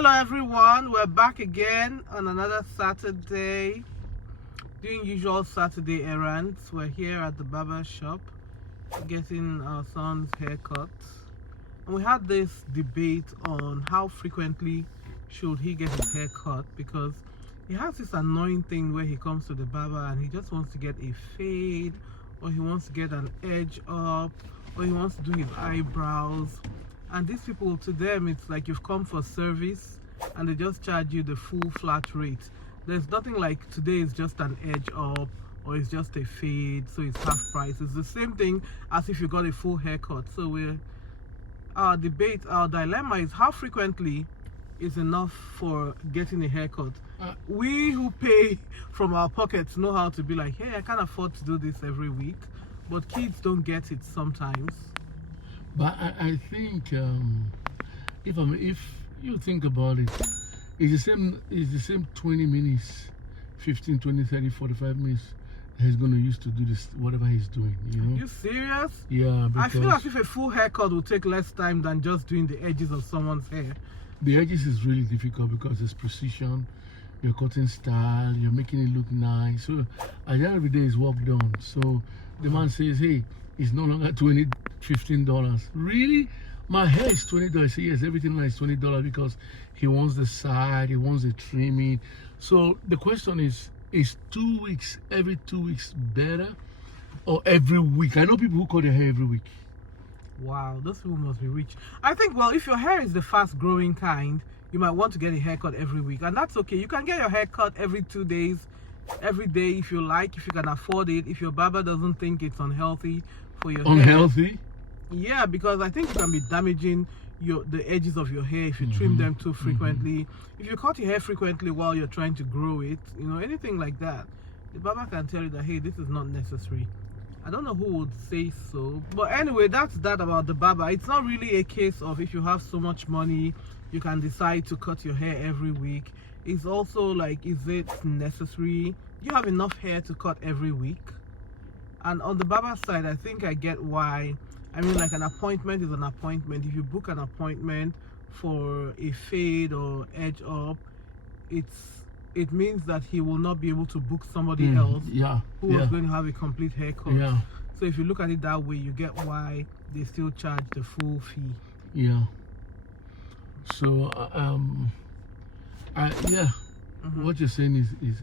Hello everyone, we're back again on another Saturday doing usual Saturday errands. We're here at the barber shop getting our son's haircut, and we had this debate on how frequently should he get his hair cut, because he has this annoying thing where he comes to the barber and he just wants to get a fade, or he wants to get an edge up, or he wants to do his eyebrows. And these people, to them, it's like you've come for service and they just charge you the full flat rate. There's nothing like today is just an edge up or it's just a fade, so it's half price. It's the same thing as if you got a full haircut. So our dilemma is how frequently is enough for getting a haircut. We who pay from our pockets know how to be like, hey, I can't afford to do this every week, but kids don't get it sometimes. But I think if you think about it, it's the same 20 minutes, 15, 20, 30, 45 minutes he's going to use to do this, whatever he's doing, you know? Are you serious? Yeah, because I feel as if a full haircut will take less time than just doing the edges of someone's hair. The edges is really difficult because it's precision, your cutting style, you're making it look nice. So at the end of the day, it's work done. So the man says, hey, it's no longer $15. Really? My hair is $20. I say, yes, everything is $20 because he wants the side, he wants the trimming. So the question is 2 weeks, every 2 weeks better, or every week? I know people who cut their hair every week. Wow, those people must be rich. I think, well, if your hair is the fast growing kind, you might want to get a haircut every week, and that's okay. You can get your hair cut every 2 days, every day if you like, if you can afford it, if your barber doesn't think it's unhealthy for your hair. Unhealthy? Yeah, because I think you can be damaging the edges of your hair if you trim them too frequently. If you cut your hair frequently while you're trying to grow it, you know, anything like that, the barber can tell you that, hey, this is not necessary. I don't know who would say so, but anyway, that's that about the barber. It's not really a case of if you have so much money you can decide to cut your hair every week. It's also like, is it necessary? You have enough hair to cut every week. And on the barber side, I think I get why. I mean, like, an appointment is an appointment. If you book an appointment for a fade or edge up, it means that he will not be able to book somebody else who is going to have a complete haircut. So if you look at it that way, you get why they still charge the full fee. Yeah. So what you're saying is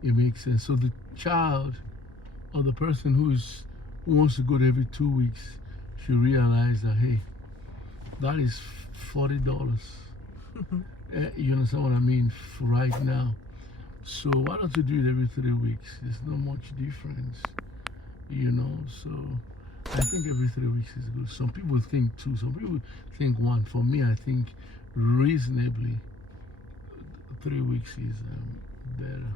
it makes sense. So the child or the person who wants to go there every 2 weeks should realize that, hey, that is $40. You understand what I mean? For right now. So why don't you do it every 3 weeks? There's not much difference, you know. So I think every 3 weeks is good. Some people think 2, some people think 1. For me, I think reasonably 3 weeks is better.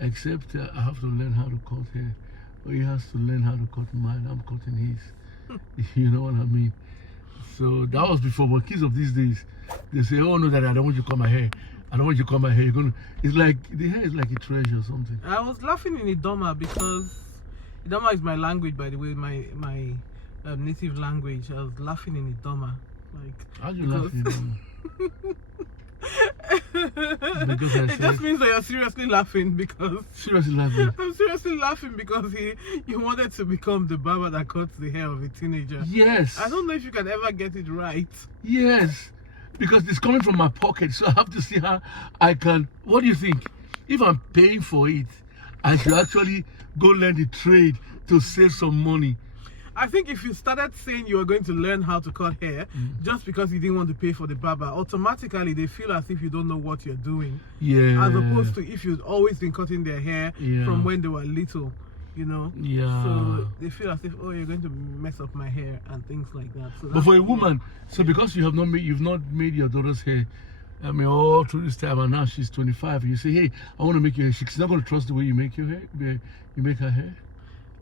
Except I have to learn how to cut hair. Or he has to learn how to cut mine. I'm cutting his. You know what I mean? So that was before. But kids of these days, they say, oh no, Daddy, I don't want you to cut my hair. I don't want you to cut my hair. It's like, the hair is like a treasure or something. I was laughing in Idoma because Idoma is my language, by the way, my native language. I was laughing in Idoma. Like, how'd you laugh in Idoma? Because it just means that you're seriously laughing because... Seriously laughing? I'm seriously laughing because he wanted to become the barber that cuts the hair of a teenager. Yes. I don't know if you can ever get it right. Yes. Because it's coming from my pocket, so I have to see how I can... What do you think? If I'm paying for it, I should actually go learn the trade to save some money. I think if you started saying you were going to learn how to cut hair just because you didn't want to pay for the barber, automatically they feel as if you don't know what you're doing. Yeah. As opposed to if you've always been cutting their hair from when they were little, you know. Yeah. So they feel as if, oh, you're going to mess up my hair and things like that. So but for a woman, so because you've not made your daughter's hair, I mean, all through this time, and now she's 25, you say, hey, I want to make your hair. She's not going to trust the way you make your hair. You make her hair.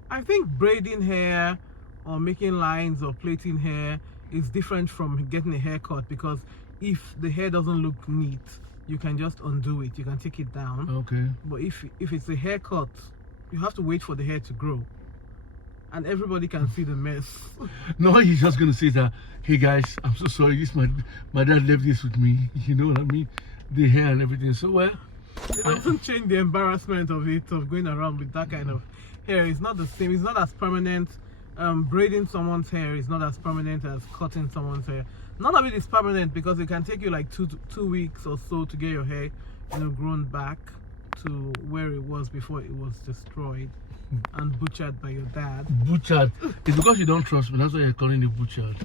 I think braiding hair or making lines or plaiting hair is different from getting a haircut, because if the hair doesn't look neat, you can just undo it, you can take it down. Okay. But if it's a haircut, you have to wait for the hair to grow. and everybody can see the mess. No, he's just gonna say that, hey guys, I'm so sorry. This my dad left this with me. You know what I mean? The hair and everything. So well, It doesn't change the embarrassment of going around with that kind of hair. It's not the same. It's not as permanent. Braiding someone's hair is not as permanent as cutting someone's hair. None of it is permanent because it can take you like two weeks or so to get your hair, grown back to where it was before it was destroyed and butchered by your dad. Butchered. It's because you don't trust me. That's why you're calling it butchered.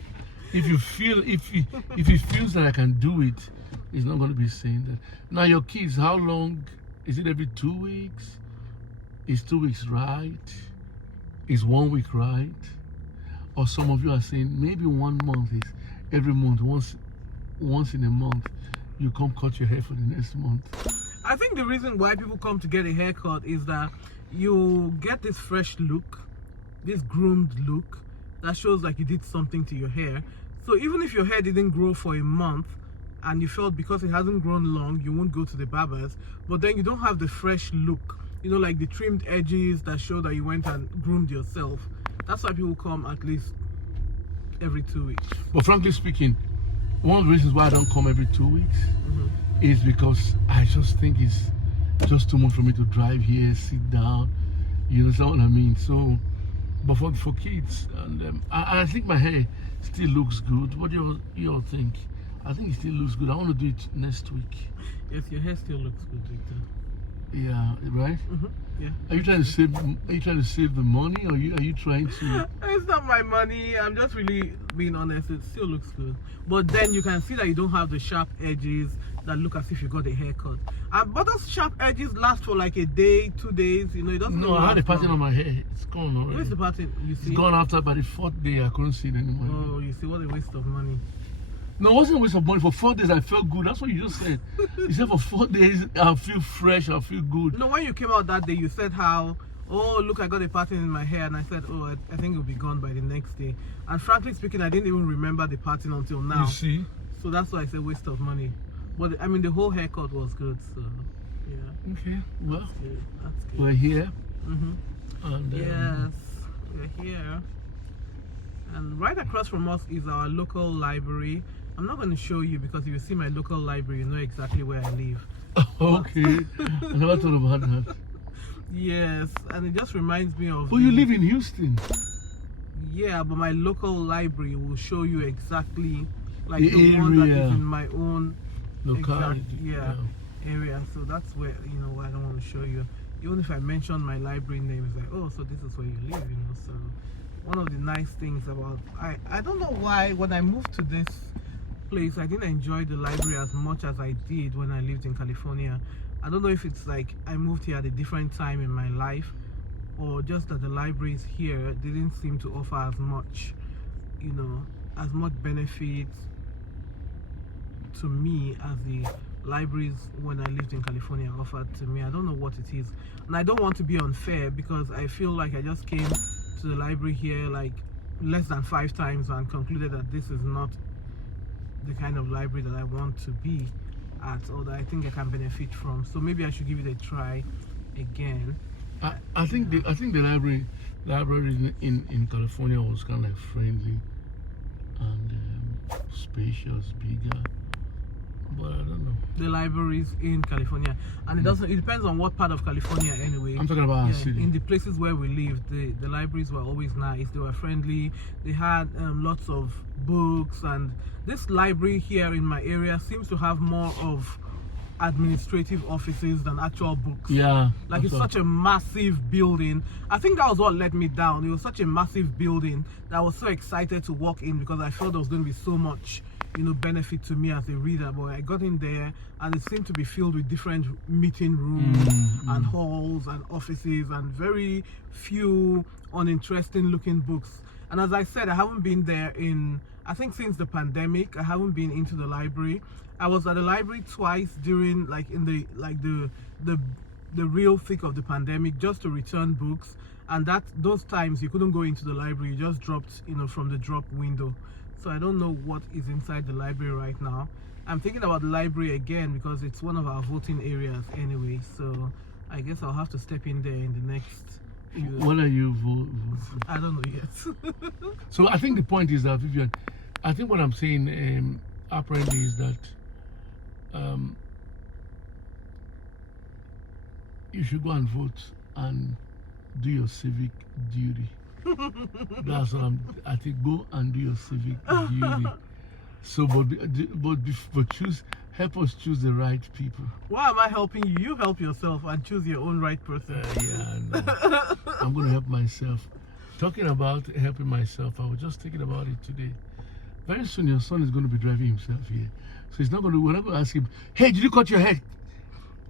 If you feel, if he feels that I can do it, he's not going to be saying that. Now your kids, how long? Is it every 2 weeks? Is 2 weeks right? Is 1 week right? Or some of you are saying maybe 1 month is every month, once in a month, you come cut your hair for the next month. I think the reason why people come to get a haircut is that you get this fresh look, this groomed look that shows like you did something to your hair. So even if your hair didn't grow for a month and you felt because it hasn't grown long, you won't go to the barbers, but then you don't have the fresh look, like the trimmed edges that show that you went and groomed yourself. That's why people come at least every 2 weeks. But frankly speaking, one of the reasons why I don't come every 2 weeks is because I just think it's just too much for me to drive here, sit down. You understand what I mean? So, but for kids, and I think my hair still looks good. What do you all think? I think it still looks good. I want to do it next week. Yes, your hair still looks good, Victor. Yeah, right. Yeah. Are you trying to save? Are you trying to save the money, or are you trying to? It's not my money. I'm just really being honest. It still looks good, but then you can see that you don't have the sharp edges that look as if you got a haircut. But those sharp edges last for like a day, 2 days. It doesn't. No, I had a pattern on my hair. It's gone already. Where's the pattern? You see? It's gone after by the 4th day. I couldn't see it anymore. Oh, you see, what a waste of money. No, it wasn't a waste of money. For 4 days, I felt good. That's what you just said. You said for 4 days, I'll feel fresh. I'll feel good. No, when you came out that day, you said how, oh, look, I got a pattern in my hair. And I said, oh, I think it'll be gone by the next day. And frankly speaking, I didn't even remember the pattern until now. You see? So that's why I said waste of money. But I mean, the whole haircut was good. So, yeah. Okay. Well, That's good. That's good. we're here. And, yes, we're here. And right across from us is our local library. I'm not going to show you because if you see my local library, you know exactly where I live. Okay. I never thought about that. Yes, and it just reminds me of... Oh, you live in Houston? Yeah, but my local library will show you exactly like the one that area. is in my own Locality. area. So that's where, why I don't want to show you. Even if I mention my library name, it's like, oh, so this is where you live, So one of the nice things about... I don't know why when I moved to this place, I didn't enjoy the library as much as I did when I lived in California. I don't know if it's like I moved here at a different time in my life, or just that the libraries here didn't seem to offer as much, as much benefits to me as the libraries when I lived in California offered to me. I don't know what it is, and I don't want to be unfair because I feel like I just came to the library here like less than 5 times and concluded that this is not the kind of library that I want to be at or that I think I can benefit from. So maybe I should give it a try again. I think the library in California was kind of like friendly and spacious, bigger. But I don't know. The libraries in California, and it depends on what part of California anyway. I'm talking about our city. In the places where we lived, the libraries were always nice. They were friendly. They had lots of books, and this library here in my area seems to have more of administrative offices than actual books. Yeah, like it's such a massive building. I think that was what let me down. It was such a massive building that I was so excited to walk in because I felt there was going to be so much benefit to me as a reader. But I got in there and it seemed to be filled with different meeting rooms and halls and offices and very few uninteresting looking books. And as I said, I haven't been there I think since the pandemic. I haven't been into the library. I was at the library twice during the real thick of the pandemic just to return books, and those times you couldn't go into the library. You just dropped from the drop window. So I don't know what is inside the library right now. I'm thinking about the library again because it's one of our voting areas anyway, so I guess I'll have to step in there in the next refuse. What are you I don't know yet. So I think the point is that, Vivian, I think what I'm saying apparently is that you should go and vote and do your civic duty. That's what I think. Go and do your civic duty. So, but help us choose the right people. Why am I helping you? You help yourself and choose your own right person. Yeah, no. I'm going to help myself. Talking about helping myself, I was just thinking about it today. Very soon, your son is going to be driving himself here. So he's not going to. We're not going to ask him, "Hey, did you cut your hair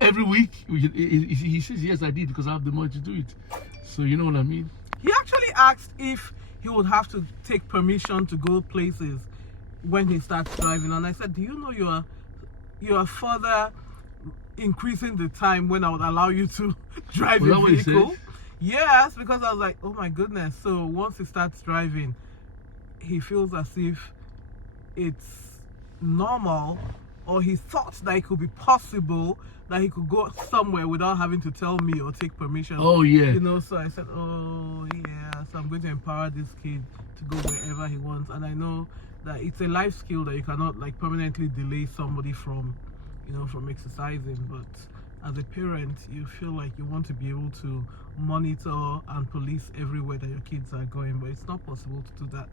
every week?" He says, "Yes, I did, because I have the money to do it." So you know what I mean. He actually asked if he would have to take permission to go places when he starts driving, and I said, "Do you know you are further increasing the time when I would allow you to drive your vehicle?" Yes, because I was like, oh my goodness. So once he starts driving, he feels as if it's normal, or he thought that it could be possible that he could go somewhere without having to tell me or take permission. Oh yeah. You know, so I said, oh yeah, so I'm going to empower this kid to go wherever he wants. And I know that it's a life skill that you cannot like permanently delay somebody from, you know, from exercising. But as a parent, you feel like you want to be able to monitor and police everywhere that your kids are going, but it's not possible to do that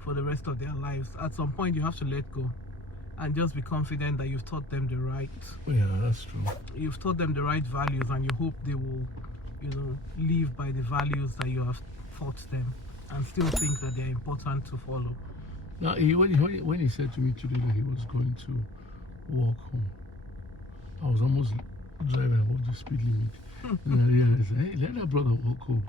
for the rest of their lives. At some point, you have to let go and just be confident that you've taught them the right. Yeah, that's true. You've taught them the right values, and you hope they will, you know, live by the values that you have taught them, and still think that they're important to follow. Now, when he said to me today that he was going to walk home, I was almost driving above the speed limit. And I realized, hey, let that brother walk home,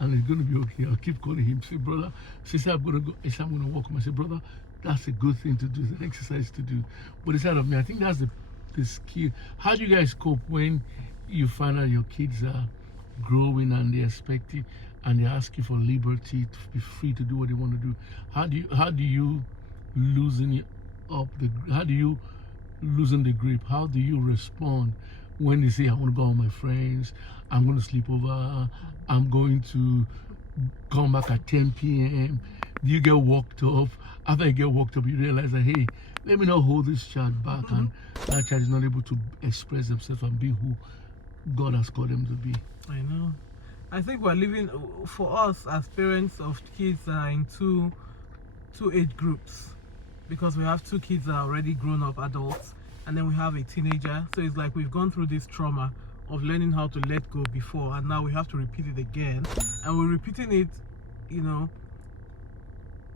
and it's going to be okay. I'll keep calling him, say, brother, she said, I'm going to go. He said, I'm going to walk home. I said, brother, that's a good thing to do. It's an exercise to do. But inside of me, I think that's the skill. How do you guys cope when you find out your kids are growing and they're expecting and they ask you for liberty to be free to do what they want to do? How do you loosen the grip? How do you respond when they say, I want to go out with my friends, I'm going to sleep over, I'm going to come back at 10 p.m. Do you get walked up? After you get walked up, you realize that, hey, let me not hold this child back, and that child is not able to express themselves and be who God has called them to be. I know. I think we're living, for us as parents of kids that are in two age groups, because we have two kids that are already grown up adults, and then we have a teenager. So it's like we've gone through this trauma of learning how to let go before, and now we have to repeat it again, and we're repeating it, you know,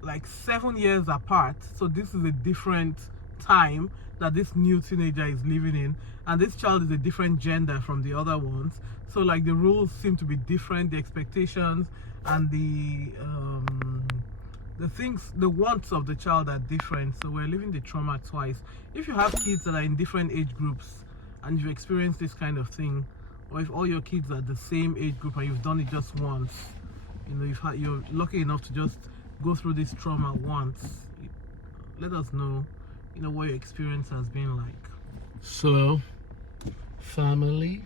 like 7 years apart. So this is a different time that this new teenager is living in, and this child is a different gender from the other ones. So like the rules seem to be different, the expectations and the things, the wants of the child are different. So we're living the trauma twice. If you have kids that are in different age groups and you've experienced this kind of thing, or if all your kids are the same age group and you've done it just once, you know, you're lucky enough to just go through this trauma once, let us know, you know, what your experience has been like. So, family,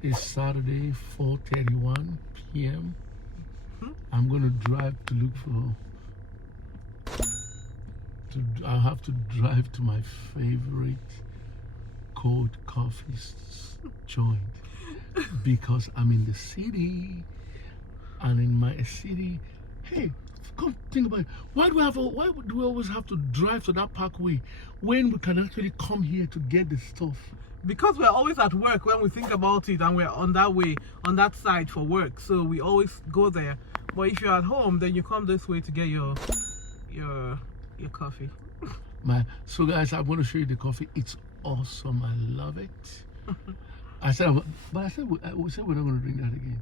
it's Saturday, 4:31 p.m. I'm going to drive to look I'll have to drive to my favorite cold coffee joint, because I'm in the city, and in my city, hey, come think about it. Why do we always have to drive to that parkway when we can actually come here to get the stuff? Because we're always at work when we think about it, and we're on that way, on that side for work, so we always go there. But if you're at home, then you come this way to get your coffee. So guys, I'm going to show you the coffee. It's awesome. I love it. we said we're not going to drink that again.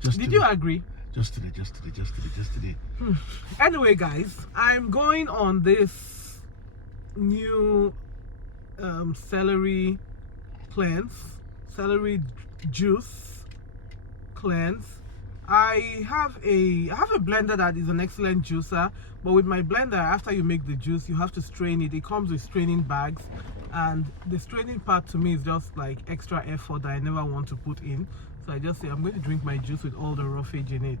Did you agree? Just today. Anyway, guys, I'm going on this new celery juice cleanse. I have a blender that is an excellent juicer, but with my blender, after you make the juice, you have to strain it. It comes with straining bags, and the straining part to me is just like extra effort that I never want to put in. So I just say I'm going to drink my juice with all the roughage in it,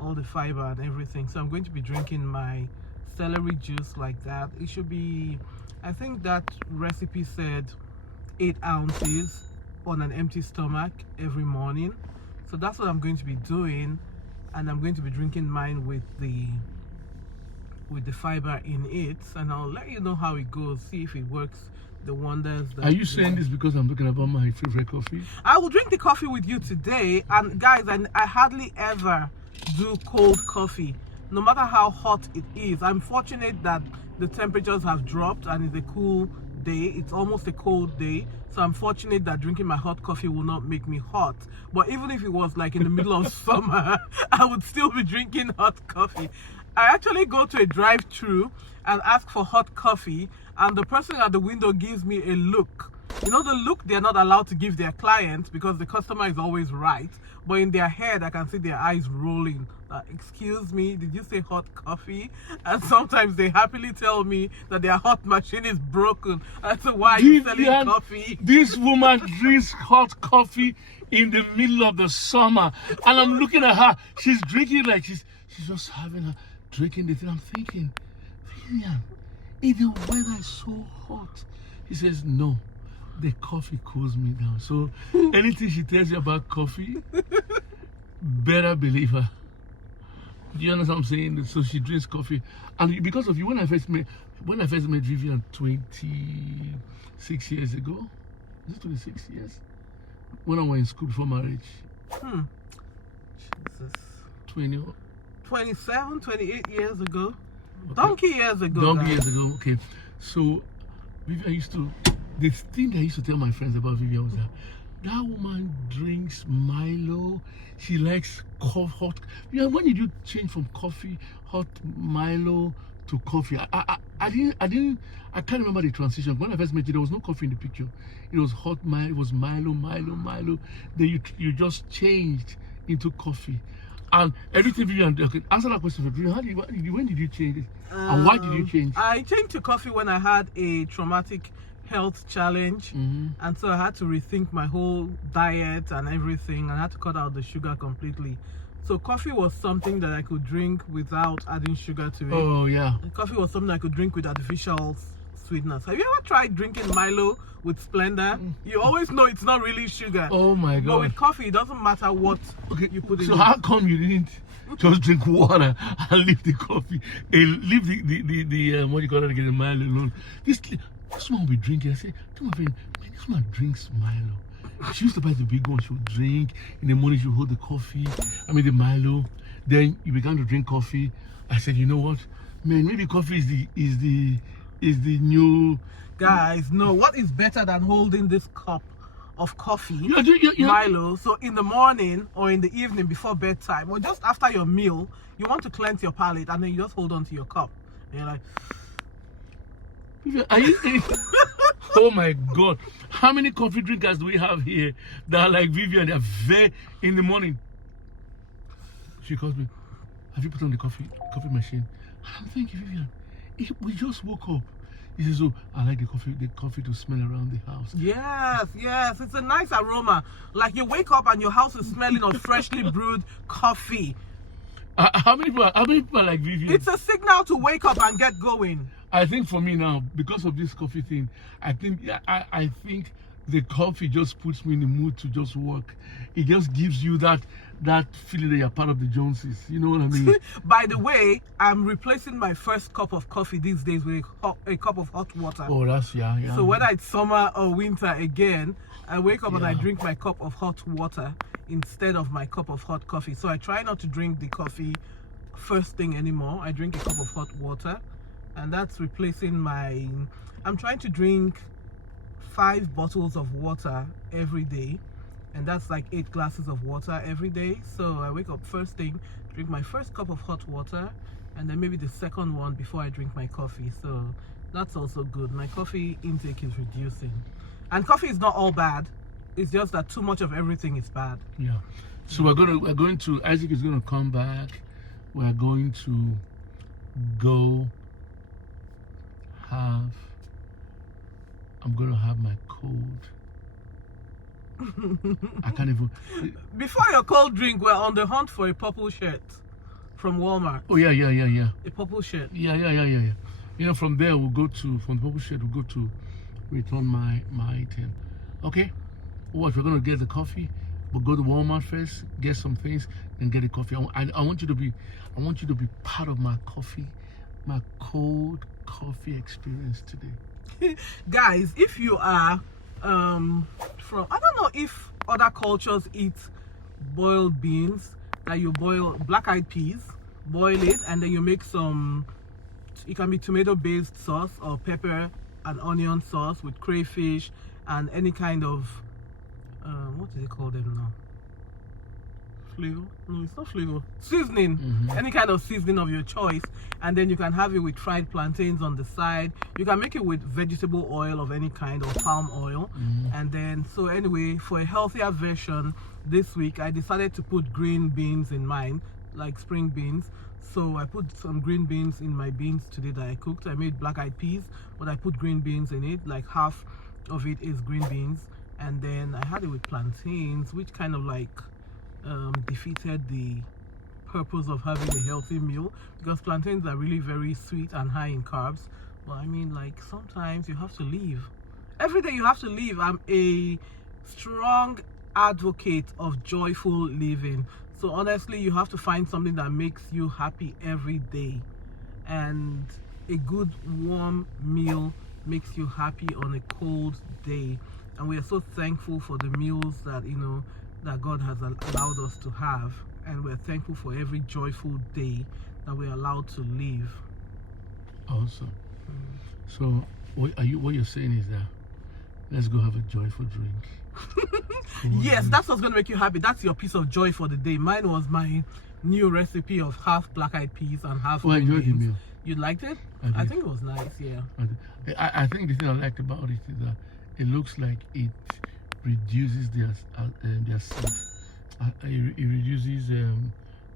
all the fiber and everything. So I'm going to be drinking my celery juice like that. It should be, I think that recipe said 8 ounces on an empty stomach every morning. So that's what I'm going to be doing, and I'm going to be drinking mine with the fiber in it, and I'll let you know how it goes, see if it works the wonders that Are you saying this because I'm talking about my favorite coffee? I will drink the coffee with you today. And guys, I hardly ever do cold coffee, no matter how hot it is. I'm fortunate that the temperatures have dropped and it's a cool day. It's almost a cold day, so I'm fortunate that drinking my hot coffee will not make me hot. But even if it was like in the middle of summer, I would still be drinking hot coffee. I actually go to a drive-thru and ask for hot coffee, and the person at the window gives me a look. You know, the look they're not allowed to give their clients because the customer is always right. But in their head, I can see their eyes rolling. Excuse me, did you say hot coffee? And sometimes they happily tell me that their hot machine is broken. That's why you're selling coffee. This woman drinks hot coffee in the middle of the summer. And I'm looking at her. She's drinking like she's just having her drinking the thing. I'm thinking, Vivian, if the weather is so hot. He says, no, the coffee cools me down. So anything she tells you about coffee, better believe her. Do you understand what I'm saying? So she drinks coffee. And because of you, when I first met Vivian 26 years ago, is it 26 years? When I was in school before marriage. Jesus. 27, 28 years ago. Okay. Donkey years ago. Donkey years ago, okay. So Vivian the thing that I used to tell my friends about Vivian was that woman drinks Milo. She likes hot. Yeah, when did you change from coffee, hot Milo to coffee? I can't remember the transition. When I first met you, there was no coffee in the picture. It was hot Milo. It was Milo. Then you just changed into coffee. And everything, Vivian, okay, answer that question for Vivian. When did you change it? And why did you change? I changed to coffee when I had a traumatic health challenge, and so I had to rethink my whole diet and everything, and I had to cut out the sugar completely. So coffee was something that I could drink without adding sugar to it. Oh yeah. Coffee was something I could drink with artificial sweetness. Have you ever tried drinking Milo with Splenda? You always know it's not really sugar. Oh my God. But with coffee, it doesn't matter what you put in it. So how come you didn't just drink water and leave the coffee, and leave the what you call it again, the Milo alone? This one will be drinking. I say, come on, man, this one drinks Milo. She used to buy the big one. She would drink in the morning. She would hold the Milo. Then you began to drink coffee. I said, you know what, man? Maybe coffee is the new. Guys, no. What is better than holding this cup of coffee, Milo? So in the morning or in the evening before bedtime, or just after your meal, you want to cleanse your palate, and then you just hold on to your cup. And you're like, are you? Oh my God! How many coffee drinkers do we have here that are like Vivian? They're very in the morning. She calls me. Have you put on the coffee machine? I'm thinking, Vivian, we just woke up. He says, oh, I like the coffee to smell around the house. Yes, it's a nice aroma. Like you wake up and your house is smelling of freshly brewed coffee. How many people are like Vivian? It's a signal to wake up and get going. I think for me now, because of this coffee thing, I think the coffee just puts me in the mood to just work. It just gives you that feeling that you're part of the Joneses. You know what I mean? By the way, I'm replacing my first cup of coffee these days with a cup of hot water. Oh, that's yeah. So whether it's summer or winter, again, I wake up and I drink my cup of hot water instead of my cup of hot coffee. So I try not to drink the coffee first thing anymore. I drink a cup of hot water, and that's replacing I'm trying to drink 5 bottles of water every day, and that's like 8 glasses of water every day. So I wake up first thing, drink my first cup of hot water, and then maybe the second one before I drink my coffee. So that's also good. My coffee intake is reducing, and coffee is not all bad. It's just that too much of everything is bad. Yeah. So we're going to Isaac is going to come back. We're going to go I'm going to have my cold I can't even. Before your cold drink, we're on the hunt for a purple shirt from Walmart. Oh yeah. A purple shirt. Yeah. You know, from there from the purple shirt we'll go to return my item. Okay. What, we're gonna get the coffee? We'll go to Walmart first, get some things, and get the coffee. I want you to be part of my cold coffee experience today. Guys, if you are from, I don't know if other cultures eat boiled beans, that you boil black-eyed peas, boil it, and then you make some, it can be tomato based sauce or pepper and onion sauce with crayfish and any kind of what do they call them now? Flavor? No, it's not flavor. Seasoning. Any kind of seasoning of your choice, and then you can have it with fried plantains on the side. You can make it with vegetable oil of any kind or palm oil. And then, so anyway, for a healthier version this week, I decided to put green beans in mine, like spring beans. So I put some green beans in my beans today that I cooked. I made black-eyed peas, but I put green beans in it. Like half of it is green beans, and then I had it with plantains, which kind of like defeated the purpose of having a healthy meal, because plantains are really very sweet and high in carbs. But I mean, like, sometimes you have to live. Every day you have to live. I'm a strong advocate of joyful living. So honestly, you have to find something that makes you happy every day, and a good warm meal makes you happy on a cold day. And we are so thankful for the meals that, you know, that God has allowed us to have, and we're thankful for every joyful day that we're allowed to live. Awesome. So what you're saying is that let's go have a joyful drink. Yes, that's what's going to make you happy. That's your piece of joy for the day. Mine was my new recipe of half black-eyed peas and half I enjoyed the meal. You liked it? I think it was nice. Yeah. I think the thing I liked about it is that it looks like it reduces their seeds. It reduces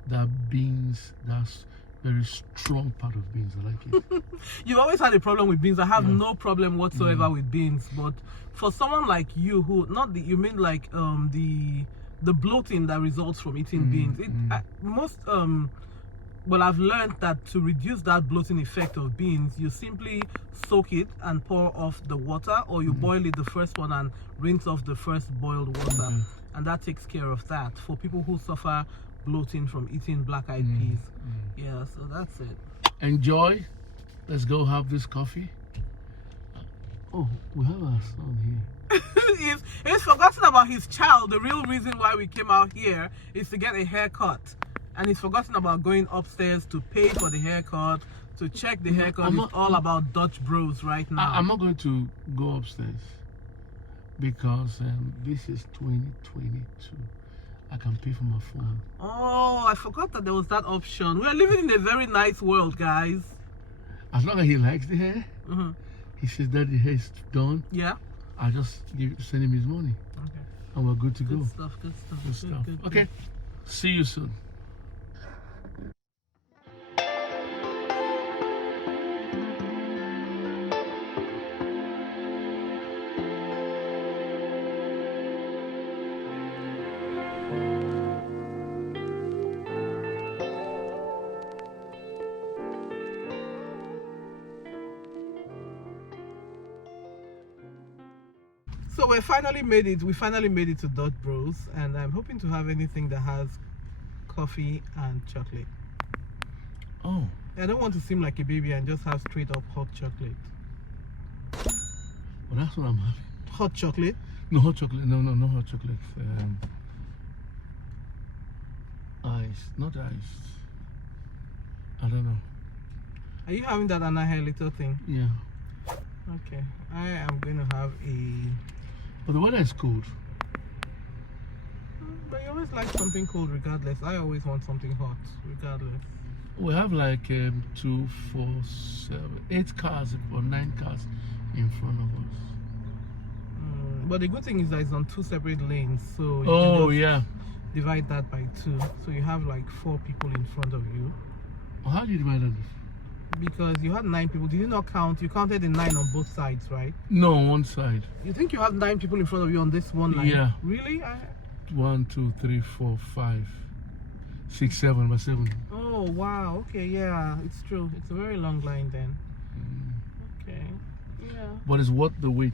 that beans. That's very strong part of beans. I like it. You've always had a problem with beans. I have no problem whatsoever with beans. But for someone like you, who you mean like the bloating that results from eating beans. Well, I've learned that to reduce that bloating effect of beans, you simply soak it and pour off the water, or you boil it the first one and rinse off the first boiled water. And that takes care of that for people who suffer bloating from eating black-eyed peas. Yeah, so that's it. Enjoy. Let's go have this coffee. Oh, we have our son here. He's forgotten about his child. The real reason why we came out here is to get a haircut. And he's forgotten about going upstairs to pay for the haircut, to check the haircut. It's all about Dutch Bros right now. I'm not going to go upstairs because this is 2022. I can pay for my phone. Oh, I forgot that there was that option. We are living in a very nice world, guys. As long as he likes the hair, he says that the hair is done. Yeah. I'll just send him his money. Okay. And we're good to go. Good stuff. Good stuff. Okay. See you soon. So we finally made it to Dutch Bros, and I'm hoping to have anything that has coffee and chocolate. Oh. I don't want to seem like a baby and just have straight up hot chocolate. Well, that's what I'm having. Hot chocolate? No hot chocolate. No hot chocolate. Ice, not ice. I don't know. Are you having that annihilator thing? Yeah. Okay. I am going to have a... But the weather is cold. But you always like something cold regardless. I always want something hot regardless. We have like 2, 4, 7, 8 cars or 9 cars in front of us. But the good thing is that it's on 2 separate lanes, so you can just divide that by 2. So you have like 4 people in front of you. Well, how do you divide that? Because you had 9 people. Did you not count? You counted the 9 on both sides, right? No, on one side. You think you have 9 people in front of you on this one line? Yeah. Really? 1, 2, 3, 4, 5, 6, 7, about 7. Oh, wow. Okay, yeah, it's true. It's a very long line then. Okay, yeah. But it's worth the wait.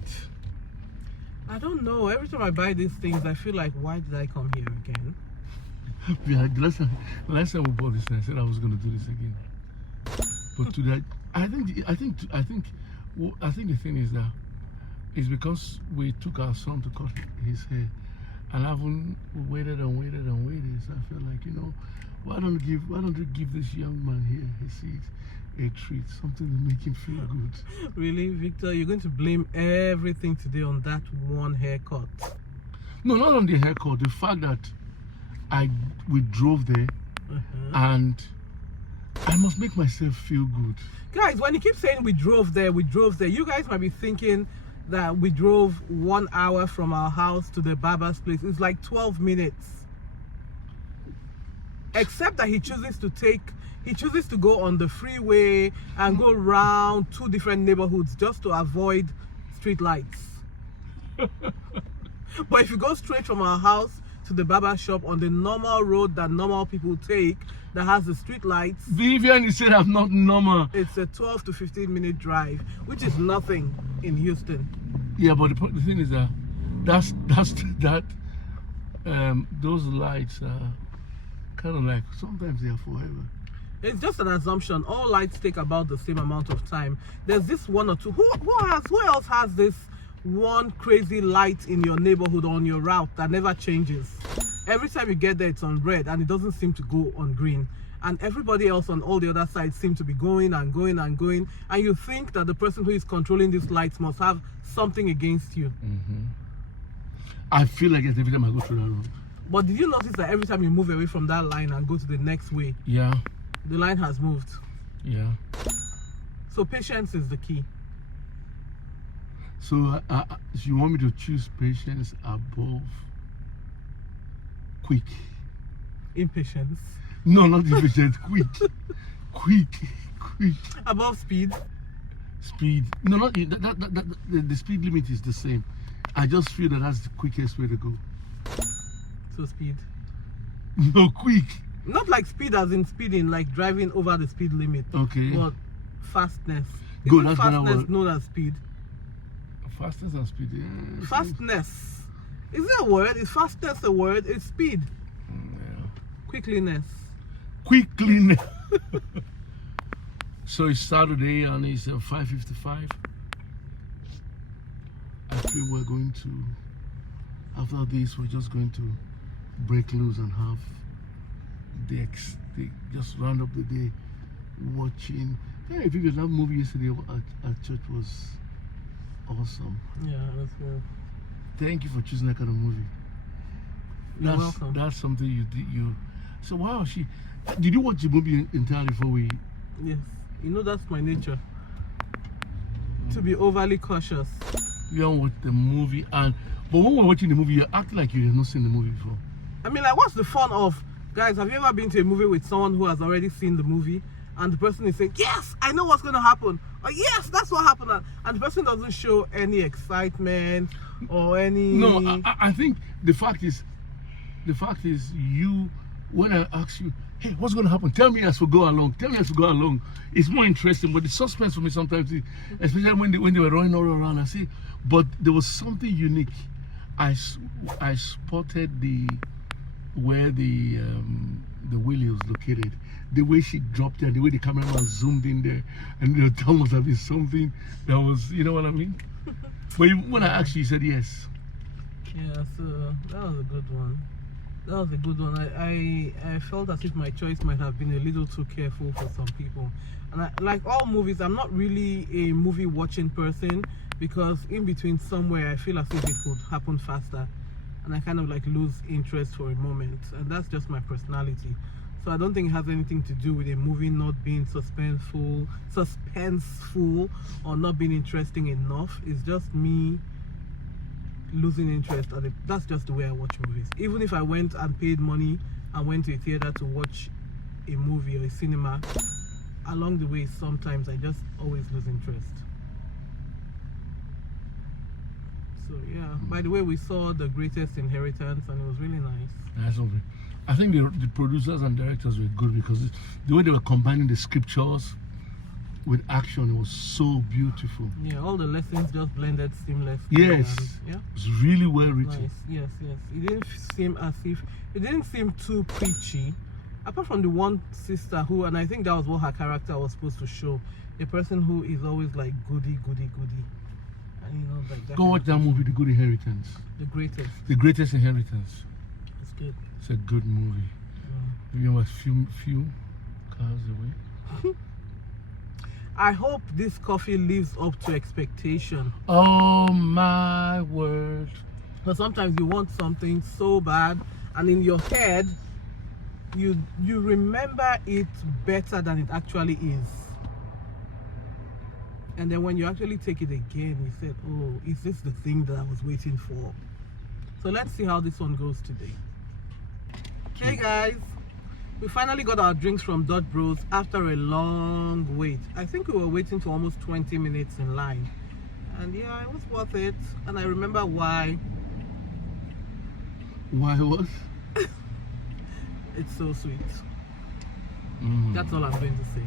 I don't know. Every time I buy these things, I feel like, why did I come here again? Yeah, last time we bought this, I said I was going to do this again. But today, I think the thing is that it's because we took our son to cut his hair, and I haven't waited and waited and waited. So I feel like, you know, why don't you give this young man here his seat a treat, something to make him feel good. Really, Victor? You're going to blame everything today on that one haircut? No, not on the haircut. The fact that we drove there, and I must make myself feel good. Guys, when you keep saying we drove there, you guys might be thinking that we drove 1 hour from our house to the barber's place. It's like 12 minutes. Except that he chooses to go on the freeway and go around 2 different neighborhoods just to avoid street lights. But if you go straight from our house to the barber shop on the normal road that normal people take, that has the street lights, Vivian, you said I'm not normal. it's a 12 to 15 minute drive, which is nothing in Houston. Yeah, but the thing is that those lights are kind of like, sometimes they are forever. It's just an assumption. All lights take about the same amount of time. There's this 1 or 2. Who else has this one crazy light in your neighborhood or on your route that never changes? Every time you get there, it's on red and it doesn't seem to go on green. And everybody else on all the other sides seem to be going and going and going. And you think that the person who is controlling these lights must have something against you. I feel like it every time I go through that road. But did you notice that every time you move away from that line and go to the next way, Yeah. the line has moved? Yeah. So patience is the key. So you want me to choose patience above quick? Impatience. No, not impatient. Quick. Quick. Above speed. Speed. No, not the speed limit is the same. I just feel that that's the quickest way to go. So speed. No, quick. Not like speed as in speeding, like driving over the speed limit. Okay. But fastness. Good, Isn't that's gonna fastness work. known as speed? Fastest and speed. Yeah. Fastness. Is it a word? Is fastness a word? It's speed. Yeah. Quickliness. Quickly. So it's Saturday and it's 5:55. I feel we're going to, after this, we're just going to break loose and have just round up the day watching. Yeah, Vivian, that movie yesterday at church was awesome. Yeah, that's good. Thank you for choosing that kind of movie. You're welcome. That's something you did. So wow, did you watch the movie entirely before we? Yes. You know that's my nature. To be overly cautious. You don't watch the movie, but when we're watching the movie, you act like you have not seen the movie before. I mean, like, what's the fun of, guys, have you ever been to a movie with someone who has already seen the movie and the person is saying, yes, I know what's going to happen, or yes, that's what happened, and the person doesn't show any excitement or any... No, I think the fact is you, when I ask you, hey, what's going to happen? Tell me as we go along. It's more interesting, but the suspense for me sometimes, especially when they were running all around, I see, but there was something unique. I spotted where the wheelie was located, the way she dropped it, the way the cameraman zoomed in there, and there must have been something that was, you know what I mean? But when I asked you, you said yes. Yeah, so that was a good one. I felt as if my choice might have been a little too careful for some people. And like all movies, I'm not really a movie watching person, because in between somewhere I feel as if it could happen faster and I kind of like lose interest for a moment, and that's just my personality. So I don't think it has anything to do with a movie not being suspenseful or not being interesting enough. It's just me losing interest. That's just the way I watch movies. Even if I went and paid money and went to a theater to watch a movie or a cinema, along the way, sometimes I just always lose interest. So yeah. By the way, we saw The Greatest Inheritance, and it was really nice. That's okay. I think the producers and directors were good because the way they were combining the scriptures with action, it was so beautiful. Yeah, all the lessons just blended seamlessly. Yes. And, yeah. It was really well written. Nice. Yes, yes. It didn't seem as if it didn't seem too preachy. Apart from the one sister who, and I think that was what her character was supposed to show, a person who is always like goody, goody, goody. And you know, like that. Go watch that movie, The Good Inheritance. The Greatest. The Greatest Inheritance. It's good. It's a good movie. Vivian was few cars away. I hope this coffee lives up to expectation. Oh my word. Because sometimes you want something so bad, and in your head, you remember it better than it actually is. And then when you actually take it again, you said, oh, is this the thing that I was waiting for? So let's see how this one goes today. Hey guys, we finally got our drinks from Dutch Bros after a long wait. I think we were waiting for almost 20 minutes in line. And yeah, it was worth it. And I remember why. Why what? It's so sweet. That's all I'm going to say.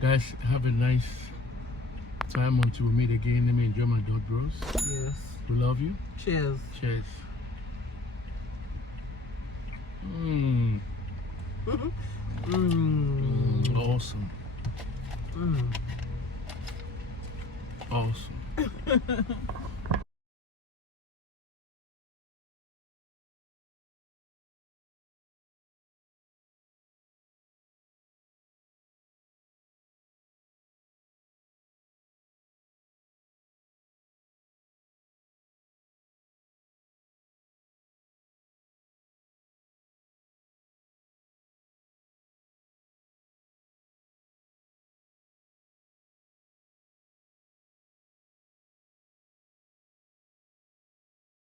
Guys, have a nice time until we meet again. Let me enjoy my Dutch Bros. Yes. We love you. Cheers. Cheers. Awesome. Awesome.